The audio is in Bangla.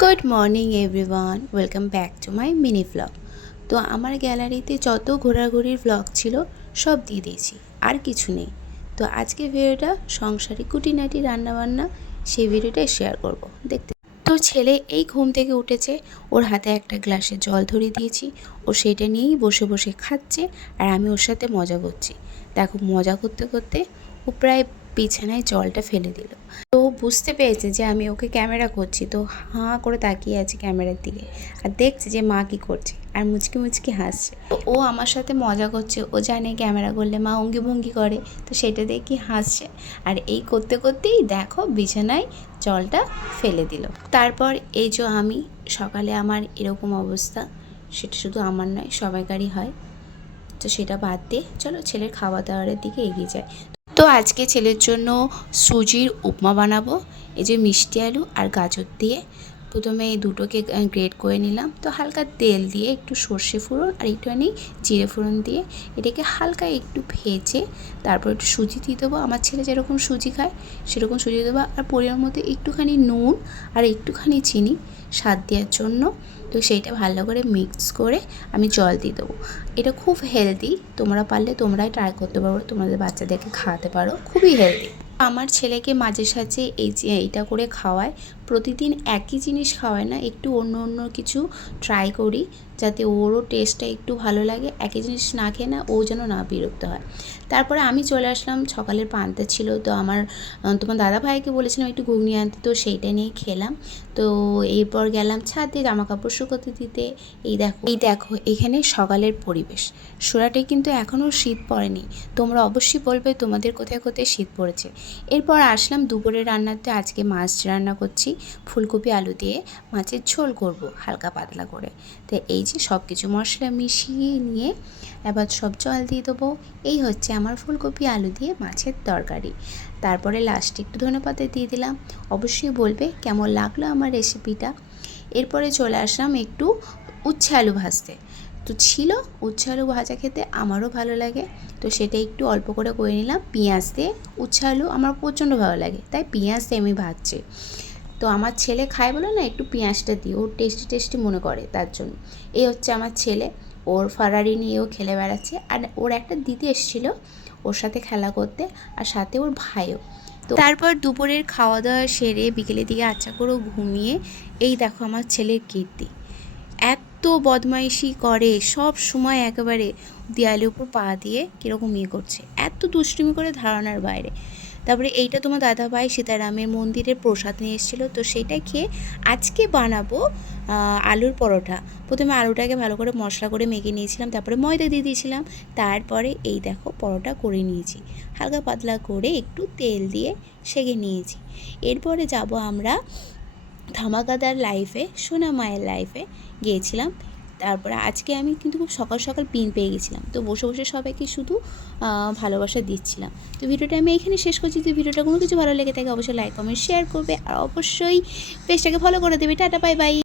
Good morning everyone welcome back to my mini vlog তো আমার গ্যালারিতে যত ঘোরাঘুরির ভ্লগ ছিল, সব দিয়ে দিয়েছি। আর কিছু নেই। তো আজকে ভিডিওটা সংসারে কুটিনাটি রান্নাবান্না, সেই ভিডিওটাই শেয়ার করব। দেখতে তো ছেলে এই ঘুম থেকে উঠেছে। ওর হাতে একটা গ্লাসে জল ধরিয়ে দিয়েছি। ও সেটা নিয়েই বসে বসে খাচ্ছে। আর আমি ওর সাথে মজা করছি। দেখো, মজা করতে করতে ও প্রায় বিছানায় জলটা ফেলে দিল। তো বুঝতে পেরেছে যে আমি ওকে ক্যামেরা করছি। তো হাঁ করে তাকিয়ে আছে ক্যামেরার দিকে। আর দেখছে যে মা কি করছে আর মুচকি মুচকি হাসছে। তো ও আমার সাথে মজা করছে। ও জানে ক্যামেরা করলে মা অঙ্গি ভঙ্গি করে। তো সেটা দেখি হাসছে? আর এই করতে করতেই দেখো বিছানায় জলটা ফেলে দিল। তারপর এই যে আমি সকালে আমার এরকম অবস্থা, সেটা শুধু আমার নয়, সবাইকারই হয়। তো সেটা বাদ দিয়ে চলো ছেলের খাওয়া দাওয়ারের দিকে এগিয়ে যায় তো আজকে ছেলের জন্য সুজির উপমা বানাবো এই যে মিষ্টি আলু আর গাজর দিয়ে। প্রথমে এই দুটোকে গ্রেট করে নিলাম। তো হালকা তেল দিয়ে একটু সর্ষে ফোড়ন আর একটুখানি জিরে ফোড়ন দিয়ে এটাকে হালকা একটু ভেজে তারপর একটু সুজি দিয়ে দেবো। আমার ছেলে যেরকম সুজি খায়, সেরকম সুজি দেবো। আর পরিমাণ মতো একটুখানি নুন আর একটুখানি চিনি স্বাদ দেওয়ার জন্য। তো সেইটা ভালো করে মিক্স করে আমি জল দিয়ে দেবো। এটা খুব হেলদি তোমরা পারলে তোমরাই ট্রাই করতে পারো। তোমাদের বাচ্চাদেরকে খাওয়াতে পারো। খুবই হেলদি আমার ছেলেকে মাঝে সাঝে এই যে, এইটা করে খাওয়ায়। প্রতিদিন একই জিনিস খাওয়ায় না, একটু অন্য অন্য কিছু ট্রাই করি যাতে ওরও টেস্টটা একটু ভালো লাগে, একই জিনিস না খেয়ে না ও যেন না বিরক্ত হয়। তারপরে আমি চলে আসলাম, সকালের পান্তা ছিল, তো আমার তোমার দাদা ভাইকে বলেছিলাম একটু ঘুগনি আনতে, তো সেইটা নিয়ে খেলাম। তো এরপর গেলাম ছাদে জামা কাপড় শুকোতে দিতে, এই দেখো এই দেখো, এখানে সকালের পরিবেশ। সোরাটে কিন্তু এখনও শীত পড়েনি, তোমরা অবশ্যই বলবে তোমাদের কোথায় কোথায় শীত পড়েছে। এরপর আসলাম দুপুরে রান্নাতে, আজকে মাছ রান্না করছি। ফুলকপি, আলু দিয়ে মাছের ঝোল করব হালকা পাতলা করে। তো এই যে সব কিছু মশলা মিশিয়ে নিয়ে এবার সব জল দিয়ে দেবো। এই হচ্ছে আমার ফুলকপি, আলু দিয়ে মাছের তরকারি। তারপরে লাস্টে একটু ধনেপাতা দিয়ে দিলাম। অবশ্যই বলবে কেমন লাগল আমার রেসিপিটা এরপরে চলে আসলাম একটু উচ্ছে আলু ভাজতে। তো ছিল উচ্ছে আলু ভাজা খেতে আমারও ভালো লাগে। তো সেটা একটু অল্প করে করে নিলাম। পেঁয়াজ দিয়ে উচ্ছে আলু আমার প্রচণ্ড ভালো লাগে। তাই পেঁয়াজ দিয়ে আমি ভাজছি। তো আমার ছেলে খায় বলে না একটু পেঁয়াজটা দিই, ওর টেস্টি টেস্টি মনে করে তার জন্য। এই হচ্ছে আমার ছেলে, ওর ফারারি নিয়েও খেলে বেড়াচ্ছে। আর ওর একটা দিদি এসেছিল ওর সাথে খেলা করতে আর সাথে ওর ভাইও। তো তারপর দুপুরের খাওয়া দাওয়া সেরে বিকেলের দিকে আচ্ছা করে ঘুমিয়ে এই দেখো আমার ছেলের কীর্তি। এত বদমাইশি করে, সব সময় একেবারে দেয়ালের উপর পা দিয়ে কীরকম ইয়ে করছে। এত দুষ্টুমি করে ধারণার বাইরে। তারপরে এইটা তোমার দাদাভাই সীতারামের মন্দিরের প্রসাদ নিয়ে এসেছিল, তো সেটা খেয়ে আজকে বানাবো আলুর পরোটা। প্রথমে আলুটাকে ভালো করে মশলা করে মেখে নিয়েছিলাম, তারপরে ময়দা দিয়ে দিয়েছিলাম, তারপরে এই দেখো পরোটা করে নিয়েছি। হালকা পাতলা করে একটু তেল দিয়ে সেঁকে নিয়েছি। এরপরে যাব আমরা ধামাকাদার লাইফে সোনা মায়ের লাইফে গিয়েছিলাম। তারপরে আজকে আমি কিন্তু খুব সকাল সকাল পিন পেয়ে গেছিলাম। তো বসে বসে সবাইকে শুধু ভালোবাসা দিচ্ছিলাম। তো ভিডিওটা আমি এখানে শেষ করছি। তো ভিডিওটা কোনো কিছু ভালো লেগে থাকে, অবশ্যই লাইক কমেন্ট শেয়ার করবে। আর অবশ্যই পেজটাকে ফলো করে দেবে। Tata bye bye